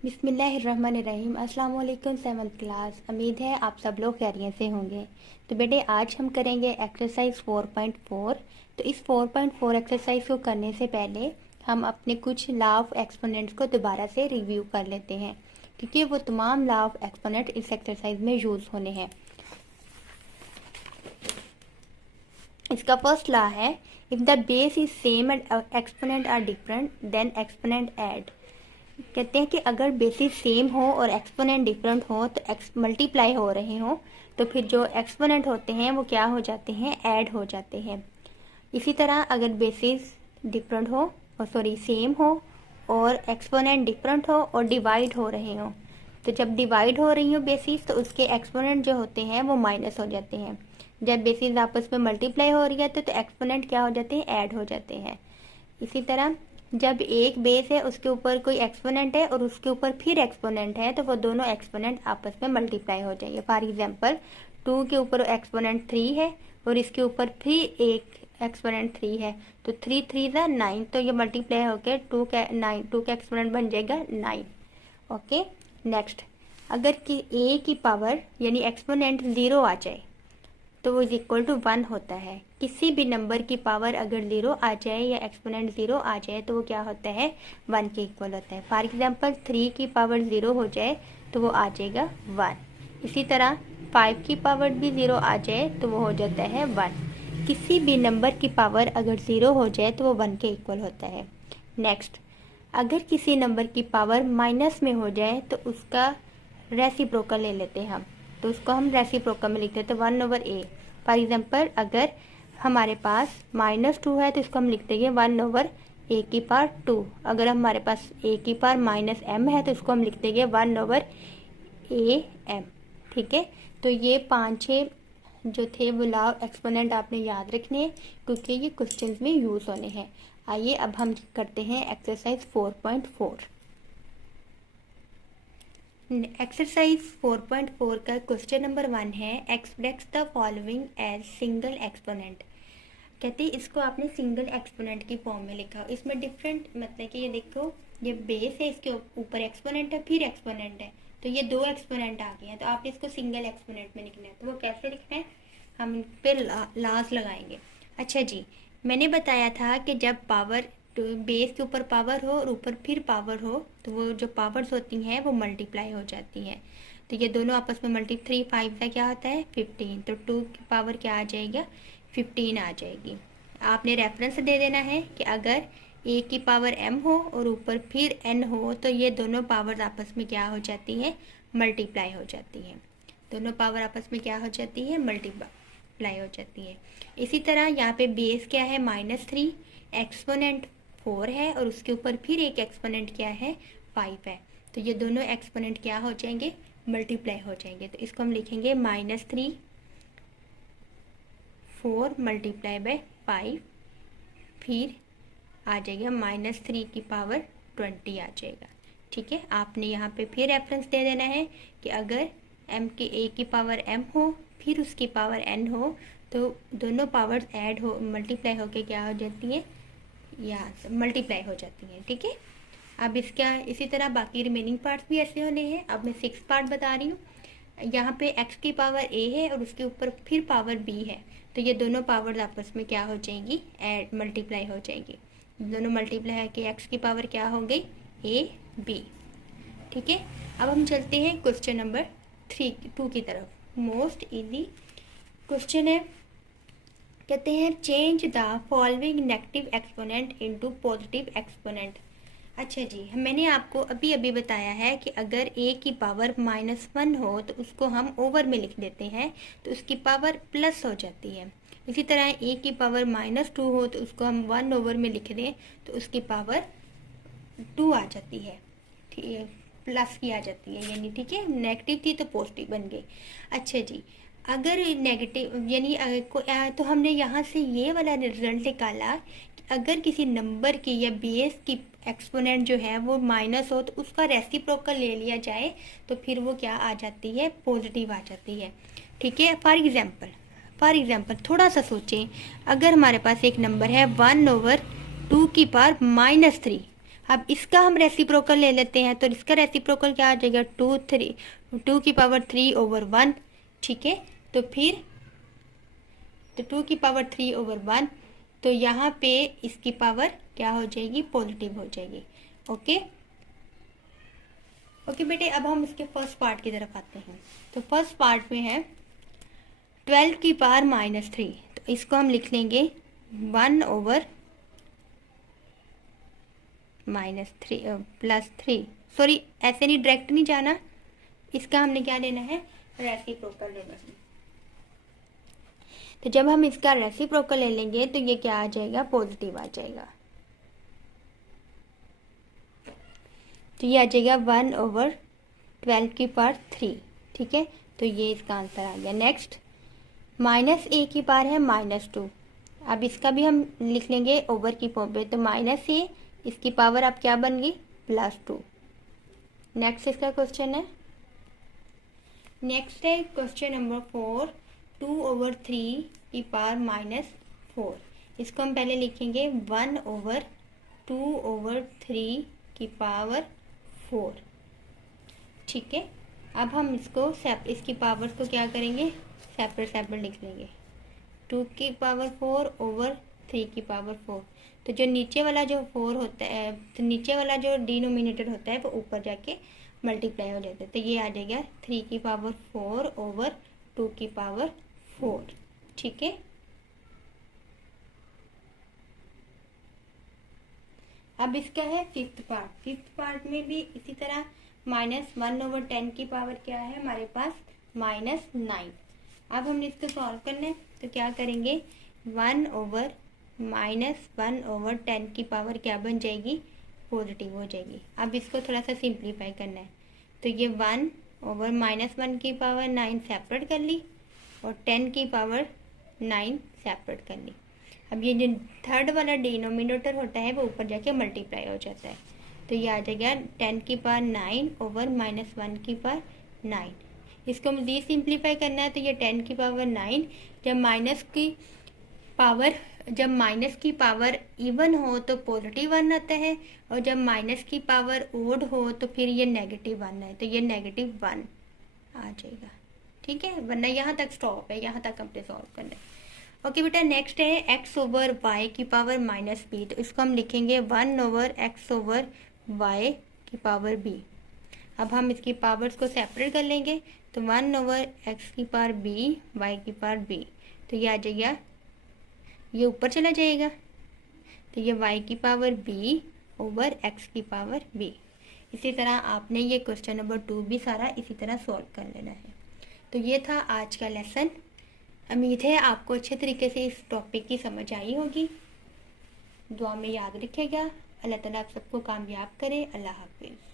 बिस्मिल्लाहिर्रहमानिर्रहीम। अस्सलाम वालेकुम सेवन्थ क्लास। उम्मीद है आप सब लोग खैरियत से होंगे। तो बेटे आज हम करेंगे एक्सरसाइज 4.4। तो इस 4.4 एक्सरसाइज को करने से पहले हम अपने कुछ लॉ ऑफ एक्सपोनेंट्स को दोबारा से रिव्यू कर लेते हैं, क्योंकि वो तमाम लॉ ऑफ एक्सपोनेंट इस एक्सरसाइज में यूज़ होने हैं। इसका फर्स्ट लॉ है, if the base is same and exponent are different then exponent add. कहते हैं कि अगर बेसिस सेम हो और एक्सपोनेंट डिफरेंट हो तो मल्टीप्लाई हो रहे हो तो फिर जो एक्सपोनेंट होते हैं वो क्या हो जाते हैं, ऐड हो जाते हैं। इसी तरह अगर बेसिस डिफरेंट हो और सेम हो और एक्सपोनेंट डिफरेंट हो और डिवाइड हो रहे हो, तो जब डिवाइड हो रही हो बेसिस तो उसके एक्सपोनेंट जो होते हैं वो माइनस हो जाते हैं। जब बेसिस आपस में मल्टीप्लाई हो रही है तो एक्सपोनेंट क्या हो जाते हैं, ऐड हो जाते हैं। इसी तरह जब एक बेस है उसके ऊपर कोई एक्सपोनेंट है और उसके ऊपर फिर एक्सपोनेंट है तो वो दोनों एक्सपोनेंट आपस में मल्टीप्लाई हो जाएंगे। फॉर एग्जांपल 2 के ऊपर एक्सपोनेंट 3 है और इसके ऊपर फिर एक एक्सपोनेंट 3 है, तो 3 3 ज़ा 9, तो ये मल्टीप्लाई होकर 2 का एक्सपोनेंट बन जाएगा 9। ओके, नेक्स्ट, अगर कि ए की पावर यानी एक्सपोनेंट 0 आ जाए तो वो इज इक्वल टू 1 होता है। किसी भी नंबर की पावर अगर 0 आ जाए या एक्सपोनेंट 0 आ जाए तो वो क्या होता है, 1 के इक्वल होता है। फॉर एग्जांपल 3 की पावर 0 हो जाए तो वो आ जाएगा 1। इसी तरह 5 की पावर भी 0 आ जाए तो वो हो जाता है 1। किसी भी नंबर की पावर अगर 0 हो जाए तो वो 1 के इक्वल होता है। नेक्स्ट, अगर किसी नंबर की पावर माइनस में हो जाए तो उसका रेसिप्रोकल ले लेते हैं हम, तो उसको हम रेसिप्रोकल में लिख देते हैं 1/a। फॉर एग्जांपल अगर हमारे पास -2 है तो इसको हम लिख देंगे 1/a की पावर 2। अगर हमारे पास a की पावर -m है तो इसको हम लिख देंगे 1/am। ठीक है, तो ये 5-6 जो थे वो लॉ एक्सपोनेंट आपने याद रखने हैं क्योंकि ये क्वेश्चन में यूज़ होने हैं। आइए अब हम करते हैं एक्सरसाइज 4.4। एक्सरसाइज 4.4 का क्वेश्चन नंबर 1 है, express the following as single exponent. कहते हैं इसको आपने सिंगल एक्सपोनेंट की फॉर्म में लिखा। इसमें डिफरेंट मतलब कि ये देखो, ये बेस है, इसके ऊपर एक्सपोनेंट है फिर एक्सपोनेंट है, तो ये 2 एक्सपोनेंट आ गए हैं, तो आपने इसको सिंगल एक्सपोनेंट में लिखना है। तो वो कैसे लिखना है, हम इन पर लास्ट लगाएंगे। अच्छा जी, मैंने बताया था कि जब पावर बेस के ऊपर पावर हो और ऊपर फिर पावर हो तो वो जो पावर्स होती हैं वो मल्टीप्लाई हो जाती हैं। तो ये दोनों आपस में 3 5 का क्या होता है 15, तो 2 की पावर क्या आ जाएगा 15 आ जाएगी। आपने रेफरेंस दे देना है कि अगर a की पावर m हो और ऊपर फिर n हो तो ये दोनों पावर्स आपस में क्या हो जाती हैं, मल्टीप्लाई हो जाती हैं। दोनों पावर आपस में क्या हो जाती है, मल्टीप्लाई हो जाती है। इसी तरह यहाँ पे बेस क्या है -3, एक्सपोनेंट 4 है और उसके ऊपर फिर एक एक्सपोनेंट क्या है 5 है, तो ये दोनों एक्सपोनेंट क्या हो जाएंगे, मल्टीप्लाई हो जाएंगे। तो इसको हम लिखेंगे -3 4 मल्टीप्लाई बाय 5, फिर आ जाएगा -3 की पावर 20 आ जाएगा। ठीक है, आपने यहाँ पे फिर रेफरेंस दे देना है कि अगर m की a की पावर m हो फिर उसकी पावर n हो तो दोनों पावर्स ऐड हो मल्टीप्लाई होके क्या हो जाती है, यहाँ मल्टीप्लाई हो जाती हैं। ठीक है, अब इसका इसी तरह बाकी रिमेनिंग पार्ट्स भी ऐसे होने हैं। अब मैं 6 पार्ट बता रही हूँ। यहाँ पे x की पावर a है और उसके ऊपर फिर पावर b है, तो ये दोनों पावर्स आपस में क्या हो जाएंगी, ऐड मल्टीप्लाई हो जाएंगी। दोनों मल्टीप्लाई है कि x की पावर क्या हो गई a b। ठीक है, अब हम चलते हैं क्वेश्चन नंबर 2 की तरफ। मोस्ट इजी क्वेश्चन है, कहते हैं change the following negative exponent into positive exponent. अच्छा जी, मैंने आपको अभी अभी बताया है कि अगर a की पावर -1 हो तो उसको हम ओवर में लिख देते हैं तो उसकी पावर प्लस हो जाती है। इसी तरह a की पावर -2 हो तो उसको हम 1 ओवर में लिख दें तो उसकी पावर 2 आ जाती है, ठीक है, प्लस की आ जाती है यानी। ठीक है, नेगेटिव थी तो पॉजिटिव बन गई। अच्छा जी, अगर नेगेटिव यानी तो हमने यहाँ से ये वाला रिजल्ट निकाला कि अगर किसी नंबर की या बेस की एक्सपोनेंट जो है वो माइनस हो तो उसका रेसिप्रोकल ले लिया जाए तो फिर वो क्या आ जाती है, पॉजिटिव आ जाती है। ठीक है, फॉर एग्जांपल थोड़ा सा सोचें, अगर हमारे पास एक नंबर है 1/2 की पावर -3, अब इसका हम रेसिप्रोकल ले लेते हैं, तो इसका रेसिप्रोकल क्या आ जाएगा, 2 की पावर 3/1, ठीक है। तो फिर तो 2 की पावर 3/1, तो यहाँ पे इसकी पावर क्या हो जाएगी, पॉजिटिव हो जाएगी। ओके ओके बेटे, अब हम इसके फर्स्ट पार्ट की तरफ आते हैं। तो फर्स्ट पार्ट में है 12 की पावर -3, तो इसको हम लिख लेंगे 1/-3 +3, सॉरी ऐसे नहीं, डायरेक्ट नहीं जाना, इसका हमने क्या लेना है, रेसिप्रोकल लेना है। तो जब हम इसका रेसिप्रोकल ले लेंगे तो ये क्या आ जाएगा, पॉजिटिव आ जाएगा। तो ये आ जाएगा 1/12 की पावर 3, ठीक है। तो ये इसका आंसर आ गया। नेक्स्ट -a की पावर है -2, अब इसका भी हम लिख लेंगे ओवर की फॉर्म पे, तो -a, इसकी पावर अब क्या बन गई, +2। नेक्स्ट इसका क्वेश्चन है, नेक्स्ट है क्वेश्चन नंबर 4, 2/3 की पावर -4, इसको हम पहले लिखेंगे 1/2/3 की पावर 4, ठीक है। अब हम इसको इसकी पावर्स को क्या करेंगे, सेपरेट लिख लेंगे, 2 की पावर 4/3 की पावर 4। तो जो नीचे वाला जो 4 होता है, तो नीचे वाला जो डिनोमिनेटर होता है वो ऊपर जाके मल्टीप्लाई हो जाता है, तो ये आ जाएगा 3 की पावर 4/2 की पावर 4, ठीक है। अब इसका है फिफ्थ पार्ट में भी इसी तरह -1/10 की पावर क्या है हमारे पास, -9। अब हमने इसको सॉल्व करना है, तो क्या करेंगे, 1/-1/10 की पावर क्या बन जाएगी, पॉजिटिव हो जाएगी। अब इसको थोड़ा सा सिंप्लीफाई करना है, तो ये 1/-1 की पावर 9 सेपरेट कर ली और 10 की पावर 9 सेपरेट कर ली। अब ये जो थर्ड वाला डिनोमिनेटर होता है वो ऊपर जाके मल्टीप्लाई हो जाता है, तो ये आ जाएगा 10 की पावर 9/-1 की पावर 9। इसको मुझे सिंप्लीफाई करना है, तो ये 10 की पावर 9, जब माइनस की पावर इवन हो तो पॉजिटिव 1 आता है, और जब माइनस की पावर ओड हो तो फिर ये -1 है, तो ये -1 आ जाएगा, ठीक है। वरना यहाँ तक स्टॉप है, यहाँ तक हमने सॉल्व करना है। ओके बेटा, नेक्स्ट है x/y की पावर -b, तो इसको हम लिखेंगे 1/x/y की पावर b। अब हम इसकी पावर्स को सेपरेट कर लेंगे, तो 1/x की पावर b, y की पावर b, तो ये आ जाएगा, ये ऊपर चला जाएगा, तो ये y की पावर b/x की पावर b। इसी तरह आपने ये क्वेश्चन नंबर 2 भी सारा इसी तरह सॉल्व कर लेना है। तो ये था आज का लेसन। उम्मीद है आपको अच्छे तरीके से इस टॉपिक की समझ आई होगी। दुआ में याद रखिएगा। अल्लाह ताला आप सबको कामयाब करे। अल्लाह हाफिज़।